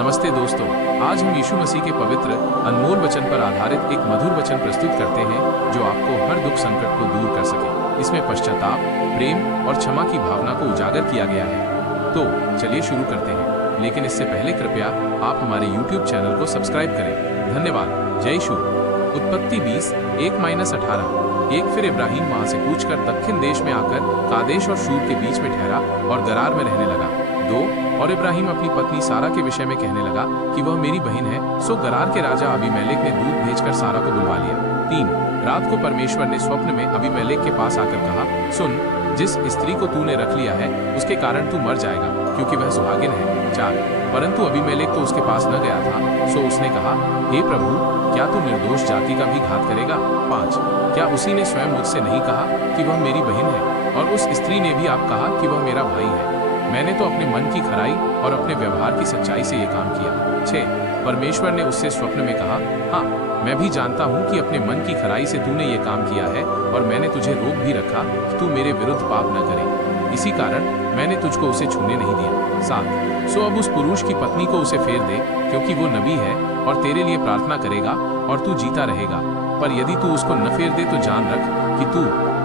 नमस्ते दोस्तों, आज हम यीशु मसीह के पवित्र अनमोल वचन पर आधारित एक मधुर वचन प्रस्तुत करते हैं जो आपको हर दुख संकट को दूर कर सके। इसमें पश्चाताप, प्रेम और क्षमा की भावना को उजागर किया गया है। तो चलिए शुरू करते हैं, लेकिन इससे पहले कृपया आप हमारे YouTube चैनल को सब्सक्राइब करें। धन्यवाद। जय यीशु। उत्पत्ति 20:1-18। एक फिर इब्राहिम वहां से कूचकर दक्षिण देश में आकर कादेश और शूर के बीच में ठहरा और गरार में रहने लगा। 2 और इब्राहिम अपनी पत्नी सारा के विषय में कहने लगा कि वह मेरी बहन है। सो गरार के राजा अबीमेलेक ने दूत भेजकर सारा को बुलवा लिया। 3 रात को परमेश्वर ने स्वप्न में अबीमेलेक के पास आकर कहा, सुन, जिस स्त्री को तूने रख लिया है उसके कारण तू मर जाएगा, क्योंकि वह सुहागिन है। 4 परंतु अबीमेलेक तो उसके पास न गया था। सो उसने कहा, हे प्रभु, क्या तू निर्दोष जाति का भी घात करेगा? 5 क्या उसी ने स्वयं मुझसे नहीं कहा कि वह मेरी बहन है, और उस स्त्री ने भी आप कहा कि वह मेरा भाई है? मैंने तो अपने मन की खराई और अपने व्यवहार की सच्चाई से ये काम किया। 6 परमेश्वर ने उससे स्वप्न में कहा, हाँ, मैं भी जानता हूँ कि अपने मन की खराई से तूने ये काम किया है, और मैंने तुझे रोक भी रखा कि तू मेरे विरुद्ध पाप न करे। इसी कारण मैंने तुझको उसे छूने नहीं दिया। 7 सो अब उस पुरुष की पत्नी को उसे फेर दे, क्योंकि वो नबी है और तेरे लिए प्रार्थना करेगा और तू जीता रहेगा। पर यदि तू उसको न फेर दे तो जान रख कि तू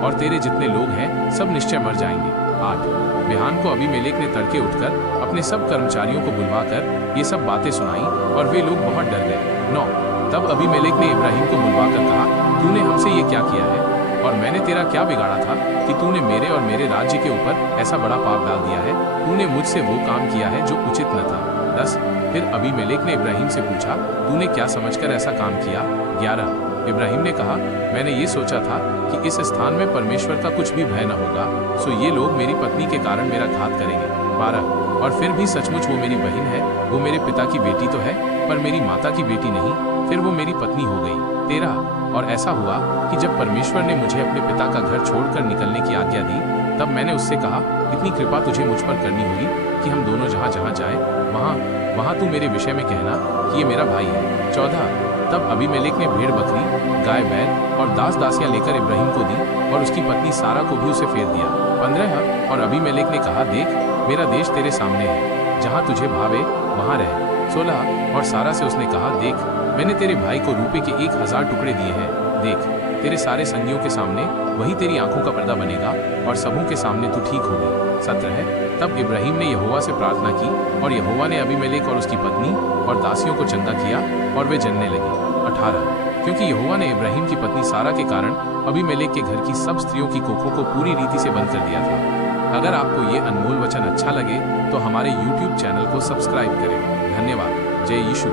और तेरे जितने लोग हैं सब निश्चय मर जाएंगे। 8 बिहान को अबीमेलेक ने तड़के उठकर अपने सब कर्मचारियों को बुलवाकर ये सब बातें सुनाई, और वे लोग बहुत डर गए। 9 तब अबीमेलेक ने इब्राहिम को बुलवाकर कहा, तूने हमसे ये क्या किया है, और मैंने तेरा क्या बिगाड़ा था कि तूने मेरे और मेरे राज्य के ऊपर ऐसा बड़ा पाप डाल दिया है? तूने मुझसे वो काम किया है जो उचित न था। 10 फिर अबीमेलेक ने इब्राहिम से पूछा, तूने क्या समझकर ऐसा काम किया? 11 इब्राहिम ने कहा, मैंने ये सोचा था कि इस स्थान में परमेश्वर का कुछ भी भय न होगा, सो ये लोग मेरी पत्नी के कारण मेरा घात करेंगे। 12 और फिर भी सचमुच वो मेरी बहन है, वो मेरे पिता की बेटी तो है, पर मेरी माता की बेटी नहीं, फिर वो मेरी पत्नी हो गई। 13 और ऐसा हुआ कि जब परमेश्वर ने मुझे अपने पिता का घर छोड़कर निकलने की आज्ञा दी, तब मैंने उससे कहा, इतनी कृपा तुझे मुझ पर करनी होगी कि हम दोनों जहाँ जहाँ जाएं वहाँ तू मेरे विषय में कहना कि ये मेरा भाई है। 14 तब अबीमेलेक ने भेड़ बकरी, गाय बैल और दास दासियां लेकर इब्राहिम को दी, और उसकी पत्नी सारा को भी उसे फेर दिया। 15 और अबीमेलेक ने कहा, देख, मेरा देश तेरे सामने है, जहाँ तुझे भावे वहाँ रह। 16 और सारा से उसने कहा, देख, मैंने तेरे भाई को रूपे के 1000 टुकड़े दिए हैं। देख, तेरे सारे संगियों के सामने वही तेरी आंखों का पर्दा बनेगा, और सबों के सामने तू ठीक होगी। 17 तब इब्राहिम ने यहोवा से प्रार्थना की, और यहोवा ने अबीमेलेक और उसकी पत्नी और दासियों को चंगा किया, और वे जनने लगी। 18 क्योंकि यहोवा ने इब्राहिम की पत्नी सारा के कारण अबीमेलेक के घर की सब स्त्रियों की कोखों को पूरी रीति से बंद कर दिया था। अगर आपको ये अनमोल वचन अच्छा लगे तो हमारे YouTube चैनल को सब्सक्राइब करें। धन्यवाद। जय यीशु।